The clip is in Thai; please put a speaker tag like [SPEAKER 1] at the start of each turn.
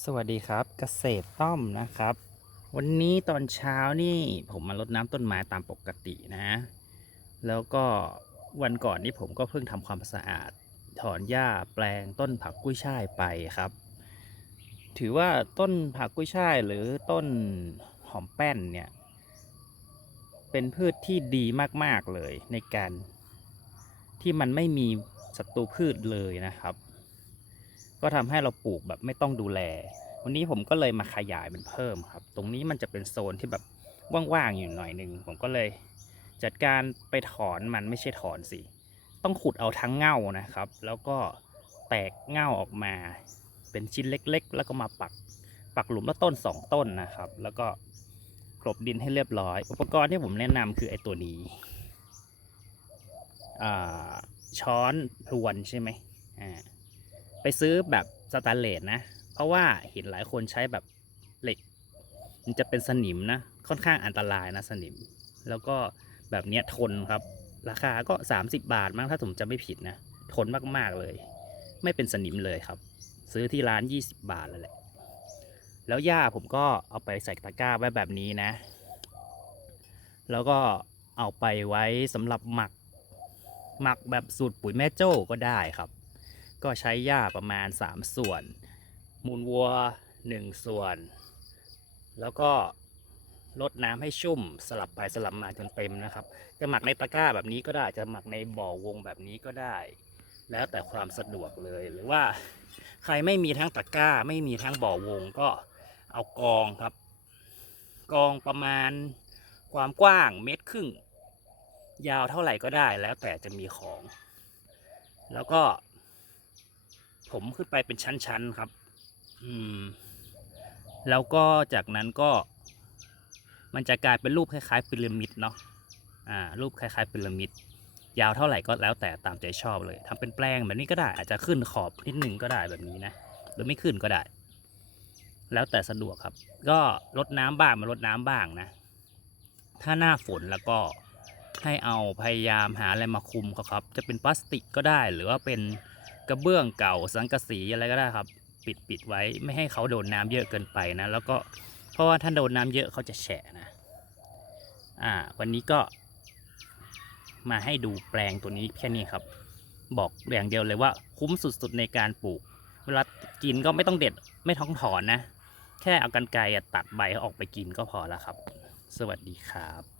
[SPEAKER 1] สวัสดีครับเกษตรต้อมนะครับ วันนี้ตอนเช้านี่ผมมารดน้ำต้นไม้ตามปกตินะ แล้วก็วันก่อนนี่ผมก็เพิ่งทำความสะอาด ถอนหญ้าแปลงต้นผักกุ้ยช่ายไปครับ ถือว่าต้นผักกุ้ยช่ายหรือต้นหอมแป้นเนี่ย เป็นพืชที่ดีมากๆเลยในการที่มันไม่มีศัตรูพืชเลยนะครับ ก็ทำให้เราปลูกแบบไม่ต้องดูแล วันนี้ผมก็เลยมาขยายมันเพิ่มครับ ตรงนี้มันจะเป็นโซนที่แบบว่างๆอยู่หน่อยหนึ่งผมก็เลยจัดการไปถอนมันไม่ใช่ถอนสิ ต้องขุดเอาทั้งเง่านะครับ แล้วก็แตกเง่าออกมา เป็นชิ้นเล็กๆ แล้วก็มาปักปักหลุมละต้นสองต้นนะครับ แล้วก็กลบดินให้เรียบร้อย อุปกรณ์ที่ผมแนะนำคือไอ้ตัวนี้ช้อนพลวนใช่ไหม ไปซื้อแบบสแตนเลสนะ เพราะว่าเห็นหลายคนใช้แบบเหล็ก มันจะเป็นสนิมนะ ค่อนข้างอันตรายนะสนิม แล้วก็แบบเนี้ยทนครับ ราคาก็ 30 บาทมั้งถ้าผมจะไม่ผิดนะ ทนมากๆเลย ไม่เป็นสนิมเลยครับ ซื้อที่ร้าน 20 บาทแล้วแหละ แล้วหญ้าผมก็เอาไปใส่ตะกร้าไว้แบบนี้นะ แล้วก็เอาไปไว้สำหรับหมัก หมักแบบสูตรปุ๋ยแม่โจ้ก็ได้ครับ ก็ใช้หญ้าประมาณ 3 ส่วน มูลวัว 1 ส่วน แล้วก็ลดน้ำให้ชุ่มสลับไปสลับมาจนเต็มนะครับ จะหมักในตะกร้าแบบนี้ก็ได้จะหมักในบ่อวงแบบนี้ก็ได้ แล้วแต่ความสะดวกเลยหรือว่า ใครไม่มีทั้งตะกร้า ไม่มีทั้งบ่อวงก็เอากองครับ กองประมาณความกว้างเมตรครึ่ง ยาวเท่าไหร่ก็ได้ แล้วแต่จะมีของ แล้วก็ ผมขึ้นไปเป็นชั้นๆครับ อืม แล้วก็จากนั้นก็ มันจะกลายเป็นรูปคล้ายๆพีระมิดเนาะ อ่า รูปคล้ายๆพีระมิด ยาวเท่าไหร่ก็แล้วแต่ตามใจชอบเลยทำเป็นแปลงแบบนี้ก็ได้ อาจจะขึ้นขอบนิดนึงก็ได้แบบนี้นะ หรือไม่ขึ้นก็ได้ แล้วแต่สะดวกครับ ก็ลดน้ำบ้างมาลดน้ำบ้างนะ ถ้าหน้าฝนแล้วก็ ให้เอาพยายามหาอะไรมาคุมเขาครับ จะเป็นพลาสติกก็ได้ หรือว่าเป็นกระเบื้องเก่าสังกะสีอะไรก็ได้ครับ ปิดปิดไว้ไม่ให้เขาโดนน้ำเยอะเกินไปนะ แล้วก็เพราะว่าถ้าโดนน้ำเยอะเขาจะแฉะนะอ่าวันนี้ก็ มาให้ดูแปลงตัวนี้แค่นี้ครับ บอกอย่างเดียวเลยว่าคุ้มสุดๆในการปลูก เวลากินก็ไม่ต้องเด็ดไม่ท้องถอนนะ แค่เอากันไกรตัดใบออกไปกินก็พอแล้วครับ สวัสดีครับ